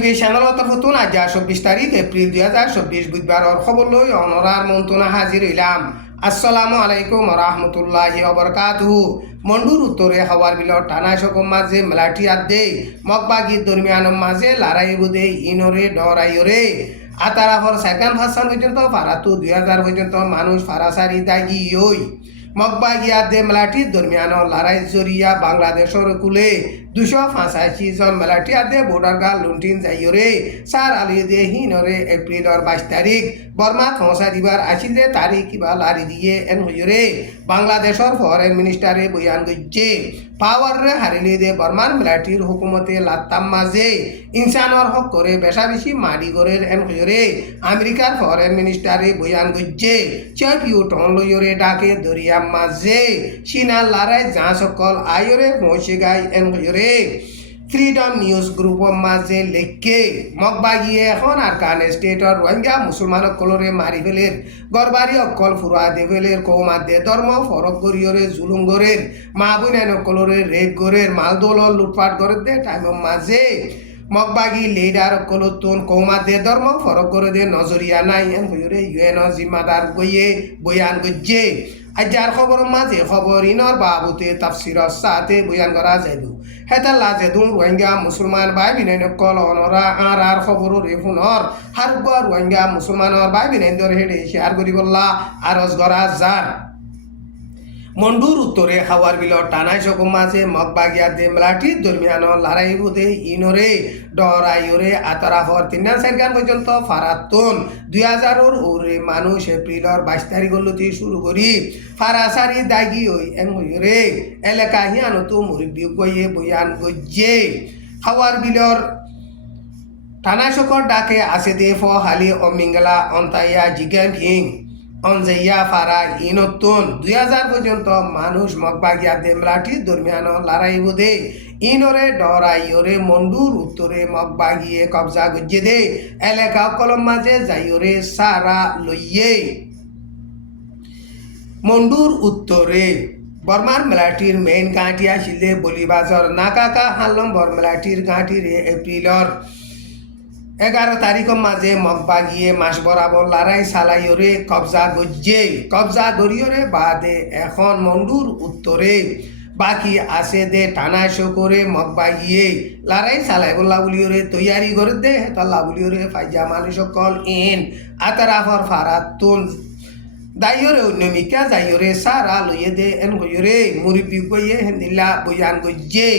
TV চ্যানেলত ফতুন আজ ২৪ তারিখ April ২০২৪ বুধবারর খবর লই অনরার মন্ত্রণা হাজির হইলাম। আসসালামু আলাইকুম রহমতুল্লাহি ওবরকাতুহু। মন্ডুর উত্তরে হাওয়ার বিলর টানা সকম মাঝে মেলাটি আদে মগবাগির দরমিয়ানম মাঝে লড়াই বুদে ইনরে ডরাইরে আতারাফর সেকেন্ড ভাষণ পর্যন্ত ফারাতু ২০০০ পর্যন্ত মানুষ ফারাসারি দাগি ওই মগবাগিয়া দে মেলাটির দরমিয়ান লড়াই জরিয়া বাংলাদেশের কুলে ২৮৫ জন মেলাটি আদে বর্ডার গাল লুণ্ঠিন যাইরে সার আলি দে হিনরে এপ্রিলর ২২ তারিখ বর্মা পৌঁছা দিবার আসিলে তারিখ কিবা লারি দিয়ে এন হইরে বাংলাদেশের ফরেন মিনিস্টারে বয়ান গজ্জে পাওয়ারে হারিলে দে বর্মার মেলাটির হুকুমতে লাত্তাম মাঝে ইনসানর হক করে বেশা বেশি মারি গরের এন হইরে আমেরিকার ফরেন মিনিস্টারে বয়ান গজ্জে চেপিউ টন লইরে ডাকে দরিয়াম মাঝে চীনার লড়াই যা সকল আয়রে পৌঁছে গাই এন হইরে ফ্রিডম নিউজ গ্রুপর মাঝে লেখকে মগবাগিয়ে এখন আরকান স্টেটর রোহিঙ্গা মুসলমান অকলরে মারি ফেলের গরবারি অকল ফুরা দেবেলের কৌমাদে ধর্ম ফরক গরিয়রে জুলুম গরের মা বুনাইন অকলরে রেপ গরের মালদোলর লুটপাট করে দে টাইমের মাঝে মগবাগি লিডার অকলতুন কৌমাদে ধর্ম ফরক করে দে নজরিয়া নাই এন হইরে ইউএন জিম্মাদার গইয়ে বয়ান গজ্জে আজার খবর মাঝে খবর ইনর বাবুতে তাফসিরর সাথে বয়ান করা যাইব হেতার লাজে দুম রোহিঙ্গা মুসলমান ভাই বিনাইন কল অনরা আর খবর রে ফোনর হারবা রোহিঙ্গা মুসলমানর ভাই বিনাইন দর হেডে শেয়ার করিবল্লা আরজ করা যার মন্ডুর উত্তরে হাওয়ার বিলর টানাই সকম মাঝে মগবাগিয়া দে মেলাটির দরমিয়ান লড়াই বুধে ইনরে ডরাইরে আতরাফর ৩-৪ পর্যন্ত ফারাতুন ২০০০-ওর ওরে মানুষ এপ্রিলর ২২ তারিখলতি শুরু করি ফারাসারি দাগি ওই এমরে এলাকা হিয়ানতো মুরব্বী গইয়ে বয়ান গজ্জে হাওয়ার বিলর টানাই সকর ডাকে আছে দে ফ হালি অমিঙ্গলা অন্তাইয়া জিগেম হিং অনজাইয়া ফারা ইনতুন ২০০০ পর্যন্ত মানুষ মগবাগিয়া দেমলাটি দরমিয়ান লড়াই বুধে ইনরে ডরাইরে মন্ডুর উত্তরে মগবাগিয়ে কবজা গজ্জে দে এলাকা কলম মাঝে যাইরে সারা লইয়ে মন্ডুর উত্তরে বর্মার মেলাটির মেইন গাঁটি আসিলে বলিবাজর নাকাকা হালম্বর মেলাটির গাঁটিরে এপ্রিলর ১১ তারিখের মাঝে মগবাগিয়ে মাস বরাবর লড়াই চালাইরে কবজা গজ্জে কবজা গরিয়রে বাদে এখন মন্ডুর উত্তরে বাকি আছে দে টানাশ করে মগবাগিয়ে লড়াই চালাই বললা বলিওরে তৈয়ারি করে দে হেতাল্লা বলিওরে ফাইজা মানুষ সকল ইন আতারাফর ফারাতুন দাইরে অন্যমিকা যাইরে সারা লইয়ে দে এন গইরে মুরব্বী গইয়ে হেন্দিল্লা বয়ান গজ্জে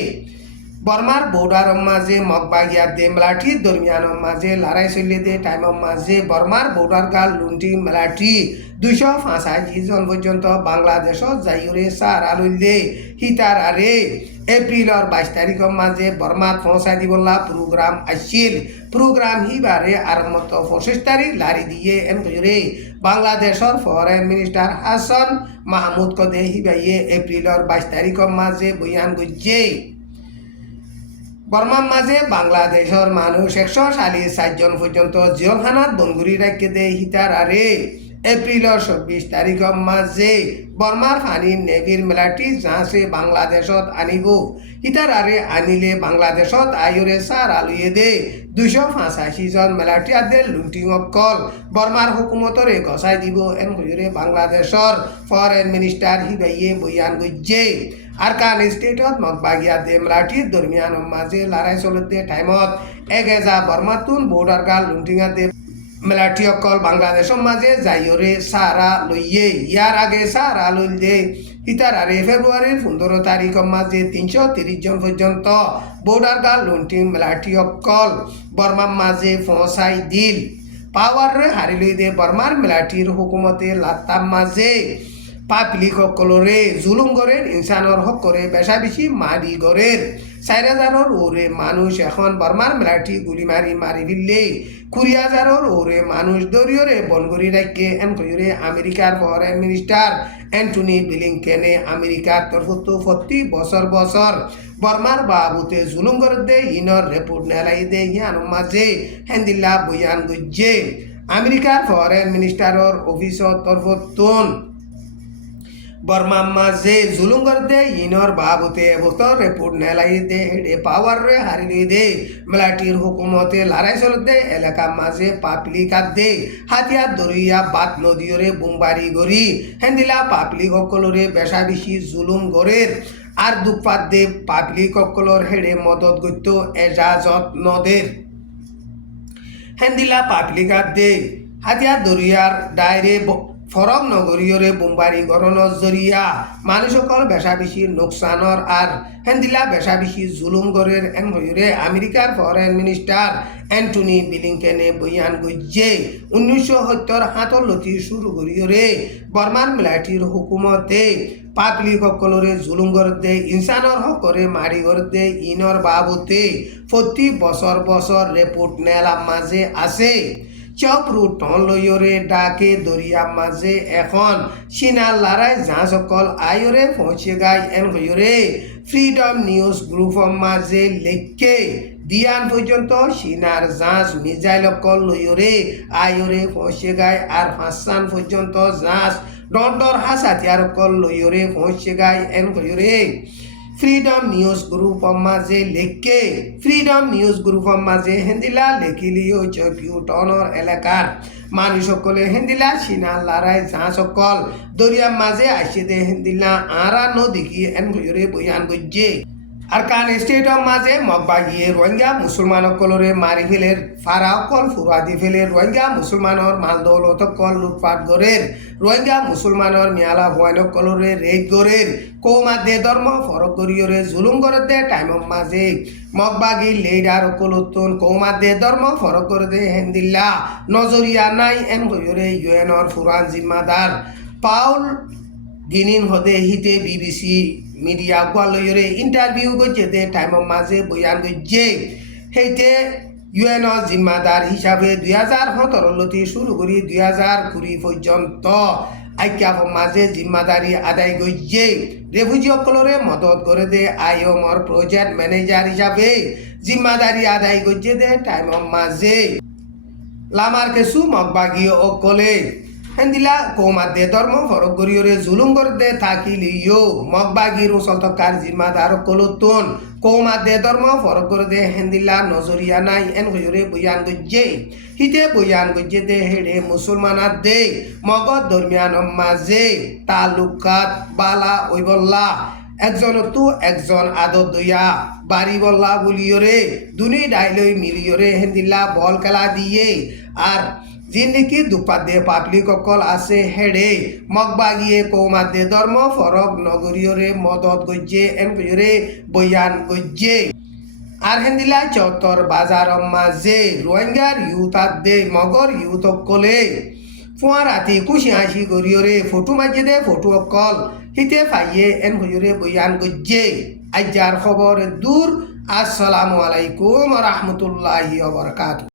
বর্মার বর্ডার মাঝে মগবাগিয়া দে মেলাটির দরমিয়ান মাঝে লড়াই চলে দে টাইমের মাঝে বর্মার বর্ডার গাল লুণ্ঠি মেলাটি ২৮৫ জন পর্যন্ত বাংলাদেশত যাইরে সারা লইলে হিতার আরে এপ্রিলর ২২ তারিখের মাঝে বর্মাত পৌঁছা দিবল্লা প্রোগ্রাম আসছিল প্রোগ্রাম হিবারে আরম্ভত ২৫ তারিখ লারি দিয়ে এন করে বাংলাদেশের ফরেন মিনিস্টার হাসান মাহমুদ কদে হিবাইয়ে এপ্রিলর ২২ তারিখের মাঝে বয়ান গজ্জে বর্মার মাঝে বাংলাদেশের মানুষ ১৪৬ জন পর্যন্ত জিয়লখানাত বনগুড়ি রাখে দে হিতার আরে এপ্রিলর ২৪ তারিখের মাঝে বর্মার ফানি নেভির মেলাটি যাঁসে বাংলাদেশত আনিব হিতার আরে আনিলে বাংলাদেশত আয়রে সার আলুয়ে দে ২৮৫ জন মেলাটি আদে লুণ্টিং অকল বর্মার হুকুমতরে গছাই দিব এন হইরে বাংলাদেশের ফরেন মিনিস্টার হিবাইয়ে বয়ান গজ্জে আরকান স্টেটত মগবাগিয়া দে মেলাটির দরমিয়ান মাঝে লড়াই চলতে টাইমত ১০০০ বর্মাতুন বর্ডার গাল লুণ্টিঙা দে মেলাটি অকল বাংলাদেশের মাঝে যাইরে সারা লইয়ে ইয়ার আগে সারা লইলে হিতার আরে ফেব্রুয়ারির ১৫ তারিখের মাঝে ৩৩০ জন পর্যন্ত বর্ডার গাল লুণ্টিং মেলাটি অকল বর্মার মাঝে পৌঁছাই দিল পাওয়ারে হারিলই দে বর্মার মেলাটির হুকুমতে লাত্তাম মাঝে পাবলিক সকলরে জুলুম গরের ইনসানর হক করে বেশা বেশি মারি গরের ৪০০০-ওর ওরে মানুষ এখন বর্মার মেলাটি গুলি মারি ফেললে ২০০০০-ওর ওরে মানুষ দরিয়রে বনগরি রাখে এন কইরে আমেরিকার ফরেন মিনিস্টার অ্যান্টনি ব্লিংকেনে আমেরিকার তরফত প্রতি বছর বর্মার বাবুতে জুলুম করে দে ইনর রিপোর্ট নেলাই দে ইয়ান মাঝে হেন্দিল্লা বয়ান গজ্জে আমেরিকার ফরেন মিনিস্টারর অফিসর তরফতুন বর্মা মাঝে জুলুম করতে ইনর বাবুতে এবছর রিপোর্ট নেলাই দে হেডে পাওয়ার রে হারিলি দে মিলাটির হুকুমতে লড়াই চলতে এলাকা মাঝে পাপলি কাঁদে হাতিয়ার দরিয়া বাত নদীরে বুমবারি গড়ি হেন্দিলা পাপলি সকলরে বেশা বেশি জুলুম গড়ের আর দুপাত দে পাপলি সকলর হেডে মদত গত্য এজাজত নদের হেন্দিলা পাপলি কাঁদে হাতিয়ার দরিয়ার ডাইরে ফরম নগরীয়রে বোমবারি গড়নের জরিয়া মানুষসকল বেশা বেশি নোকসানর আর হেন্দিলা বেশা বেশি জুলুম গড়ের এন হইরে আমেরিকার ফরেন মিনিস্টার অ্যান্টনি ব্লিংকেনে বয়ান গজ্জে 1970 লতি শুরু করিয়রে বর্মার মিলাটির হুকুমতে পাপলি সকলরে জুলুম করতে ইনসানর হকরে মারি করতে ইনর বাবতে প্রতি বছর বছর রিপোর্ট নেলা মাঝে আছে চপরু টন লইয়রে ডাকে দরিয়া মাঝে এখন চীনা লড়াই যা সকল আয়রে পৌঁছে গায় এন হইরে ফ্রিডম নিউজ গ্রুপর মাঝে লেখকে দিয়ান পর্যন্ত চীনার জাহাজ মিজাইল অকল লইয়রে আয়রে পৌঁছে গায় আর হাসান পর্যন্ত জাহাজ ডর হাসাতিয়ার অকল লইয়রে পৌঁছে গায় এন হইরে ফ্রিডম নিউজ গ্রুপর মাঝে লেখকে ফ্রিডম নিউজ গ্রুপর মাঝে হেন্দিলা লেখিলিও চপিউটনের এলাকার মানুষ সকলে হেন্দিলা চীনা লড়াই যা সকল দরিয়ার মাঝে আসে দে হেন্দিলা আরা নদীকি এন হইরে বয়ান গজ্জে আর কান স্টেটর মাঝে মগবাগিয়ে রোহিঙ্গা মুসলমান সকলরে মারি ফেলের ফারা অকল ফুরাদি ফেলে রোহিঙ্গা মুসলমানের মাল দৌলত কল লুটপাট গড়ের রোহিঙ্গা মুসলমানের মিয়ালা হুয়াইন কলরে রেড গড়ের কৌমাদে ধর্ম ফরক গড়িয়রে জুলুম করতে টাইমর মাঝে মগবাগি লেডার কলতুন কৌমাদে ধর্ম ফরক করতে হেন্দিল্লা নজরিয়া নাই এন গড়িয়রে ইউএনর ফুরান জিম্মাদার পাউল দিনিন হদে হিতে বিবিসি মিডিয়া গোয়ালয়রে ইন্টারভিউ গজ্জেতে টাইমর মাঝে বয়ান গজ্জে সেইতে ইউএনর জিম্মাদার হিসাবে 2017 লতি শুরু করি 2020 পর্যন্ত আইক্যাফর মাঝে জিম্মাদারি আদায় গজ্জে রেফিউজি সকলরে মদত করে দে আইএমর প্রজেক্ট ম্যানেজার হিসাবে জিম্মাদারি আদায় গজ্জে দে টাইমর মাঝে লামার কেসু মগবাগীয় অকলে হেন্দিলা কৌমাদে ধর্ম ফরক গড়িয়রে জুলুম করতে থাকিলিও মগবাগির উসলতকার জিম্মাদার কলতুন কৌমাদে ধর্ম ফরক করতে হেন্দিলা নজরিয়া নাই এন হইরে বয়ান গজ্জে হিতে বয়ান গজ্জে দে হেডে মুসলমানার দে মগদ দরমিয়ান মাঝে তালুকাত বালা ওইবল্লা একজন তো একজন আদর দইয়া বাড়ি বল্লা বলিয়রে দুনি ডাইলই মিলিয়রে হেন্দিলা বল খেলা দিয়ে আর যিনিকি দুপাদে পাবলিক অকল আছে হেডে মগবাগিয়ে কৌমাদে ধর্ম ফরক নগরীয়রে মদত গজ্জে এন কইরে বয়ান গজ্জে আর হেন্দিলা চত্বর বাজার মাঝে রোহিঙ্গার ইউথ দে মগর ইউথ অকলে ফুয়া রাতি খুশি হাসি করিয়রে ফটো মাঝে দে ফটো অকল হিতে ফাইয়ে এন কইরে বয়ান গজ্জে আজ্জার খবর দূর আসসালামু আলাইকুম ওয়া রাহমাতুল্লাহি ওয়া বারাকাতুহু।